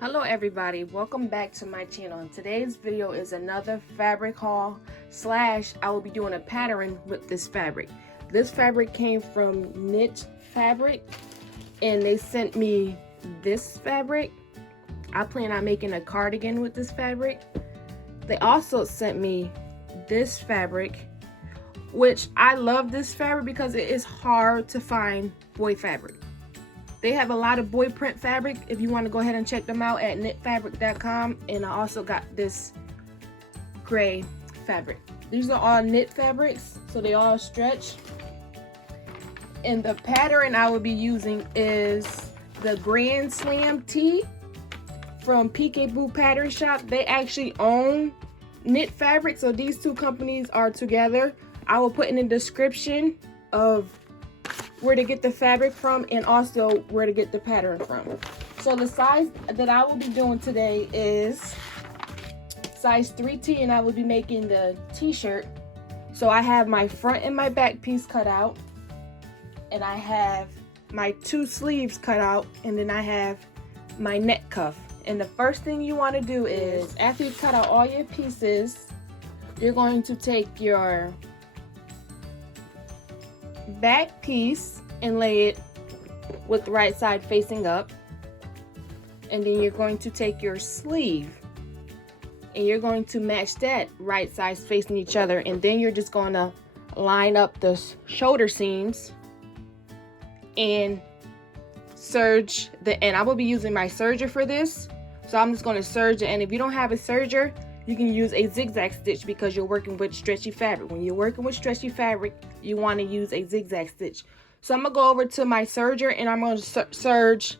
Hello everybody, welcome back to my channel. And today's video is another fabric haul slash I will be doing a pattern with this fabric. This fabric came from Knit Fabric and they sent me this fabric. I plan on making a cardigan with this fabric. They also sent me this fabric, which I love this fabric because it is hard to find boy fabric. They have a lot of boy print fabric if you want to go ahead and check them out at knitfabric.com. And I also got this gray fabric. These are all knit fabrics, so they all stretch. And the pattern I will be using is the Grand Slam tee from Peekaboo Pattern Shop. They actually own Knit Fabric, so these two companies are together. I will put in the description of where to get the fabric from and also where to get the pattern from. So the size that I will be doing today is size 3T, and I will be making the t-shirt. So I have my front and my back piece cut out, and I have my two sleeves cut out, and then I have my neck cuff. And the first thing you want to do is, after you cut out all your pieces, you're going to take your back piece and lay it with the right side facing up, and then you're going to take your sleeve and you're going to match that right sides facing each other, and then you're just going to line up the shoulder seams and serge the end. I will be using my serger for this, so I'm just going to serge it. And if you don't have a serger, you can use a zigzag stitch because you're working with stretchy fabric. When you're working with stretchy fabric, you want to use a zigzag stitch. So I'm going to go over to my serger and I'm going to serge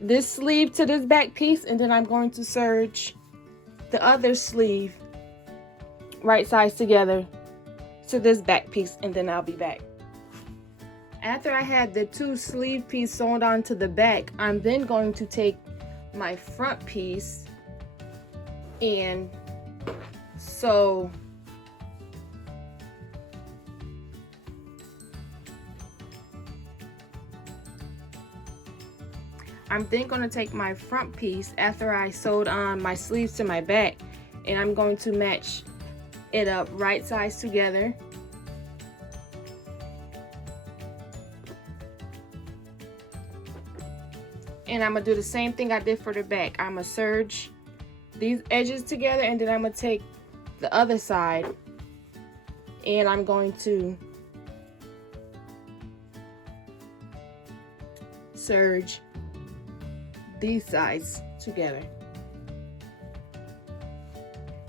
this sleeve to this back piece, and then I'm going to serge the other sleeve right sides together to this back piece, and then I'll be back. After I had the two sleeve piece sewn onto the back, I'm then going to take my front piece and sew I'm then going to take my front piece after I sewed on my sleeves to my back, and I'm going to match it up right sides together. And I'm going to do the same thing I did for the back. I'm going to serge these edges together, and then I'm going to take the other side and I'm going to serge these sides together.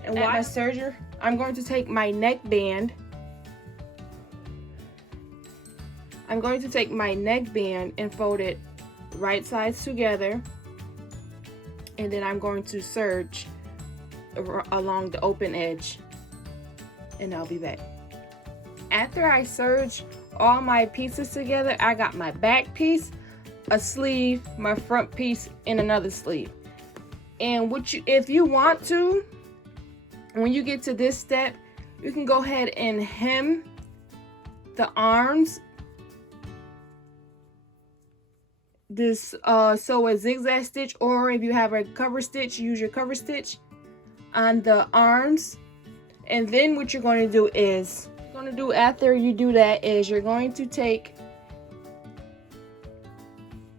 And while my serger, I'm going to take my neckband. I'm going to take my neckband and fold it right sides together, and then I'm going to serge along the open edge, and I'll be back. After I serge all my pieces together, I got my back piece, a sleeve, my front piece, and another sleeve. And if you want to, when you get to this step, you can go ahead and hem the arms. Sew a zigzag stitch, or if you have a cover stitch, use your cover stitch on the arms. And then what you're going to do is, after you do that is you're going to take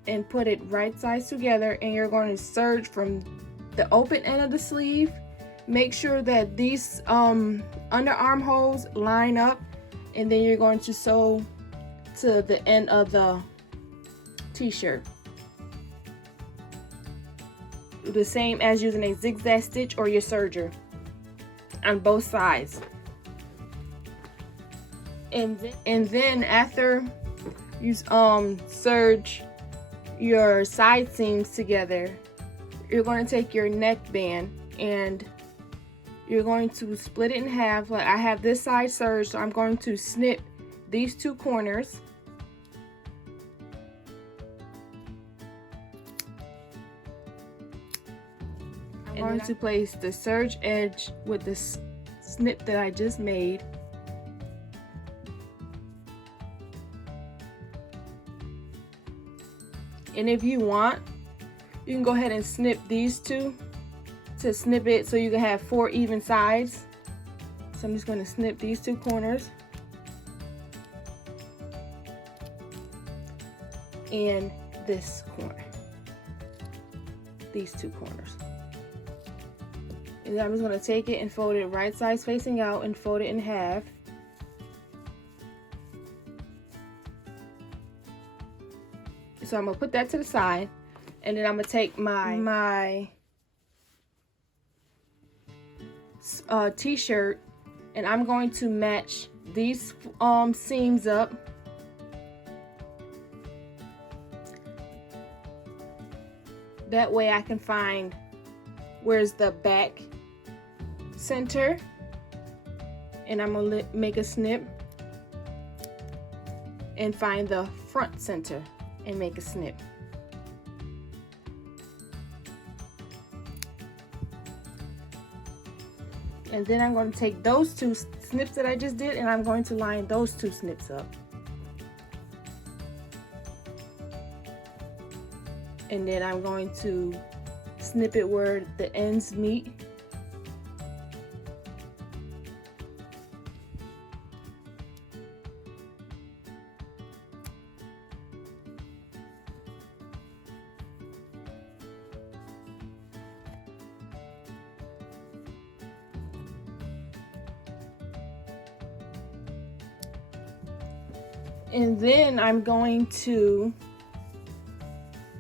and put it right sides together, and you're going to serge from the open end of the sleeve. Make sure that these underarm holes line up, and then you're going to sew to the end of the t-shirt. Do the same as using a zigzag stitch or your serger on both sides. And then after you serge your side seams together, you're going to take your neckband and you're going to split it in half. Like I have this side serged, so I'm going to snip these two corners. I'm going to place the serge edge with the snip that I just made. And if you want, you can go ahead and snip these two to snip it so you can have 4 even sides. So I'm just going to snip these 2 corners and this corner, these 2 corners. And then I'm just going to take it and fold it right sides facing out and fold it in half. So I'm going to put that to the side, and then I'm going to take my t-shirt, and I'm going to match these seams up. That way I can find where's the back center, and I'm going to make a snip and find the front center and make a snip. And then I'm going to take those 2 snips that I just did, and I'm going to line those 2 snips up. And then I'm going to snip it where the ends meet. And then I'm going to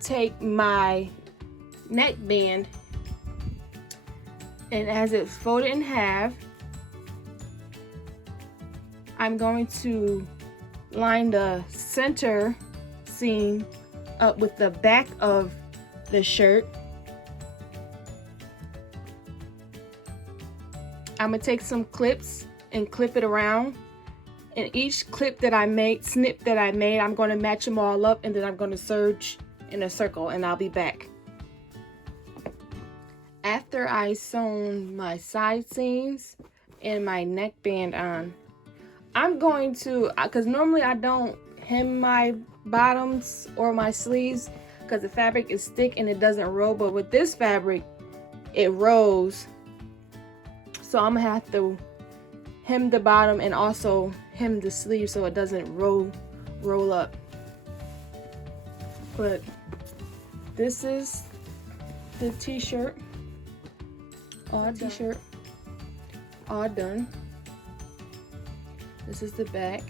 take my neckband, and as it's folded in half, I'm going to line the center seam up with the back of the shirt. I'm going to take some clips and clip it around. And each snip that I made, I'm going to match them all up, and then I'm going to serge in a circle, and I'll be back. After I sewn my side seams and my neckband on, I'm going to, because normally I don't hem my bottoms or my sleeves because the fabric is thick and it doesn't roll, but with this fabric, it rolls. So I'm going to have to hem the bottom and also hem the sleeve so it doesn't roll up. But this is the t-shirt, all t-shirt, all done. This is the back.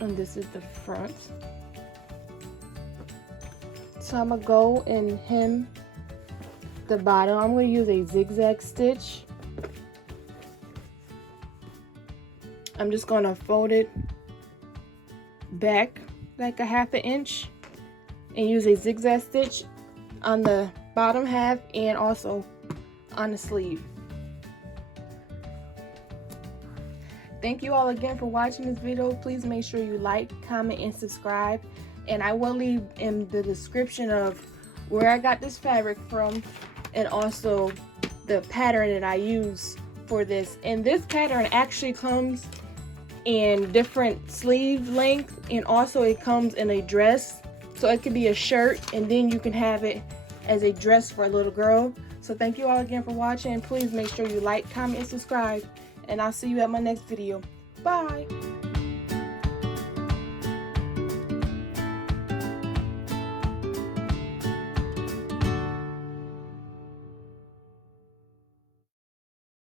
And this is the front. So I'm gonna go and hem the bottom. I'm going to use a zigzag stitch. I'm just going to fold it back like a 1/2 inch and use a zigzag stitch on the bottom half and also on the sleeve. Thank you all again for watching this video. Please make sure you like, comment, and subscribe. And I will leave in the description of where I got this fabric from, and also the pattern that I use for this. And this pattern actually comes in different sleeve length, and also it comes in a dress, so it could be a shirt and then you can have it as a dress for a little girl. So thank you all again for watching, and please make sure you like, comment, and subscribe, and I'll see you at my next video. Bye.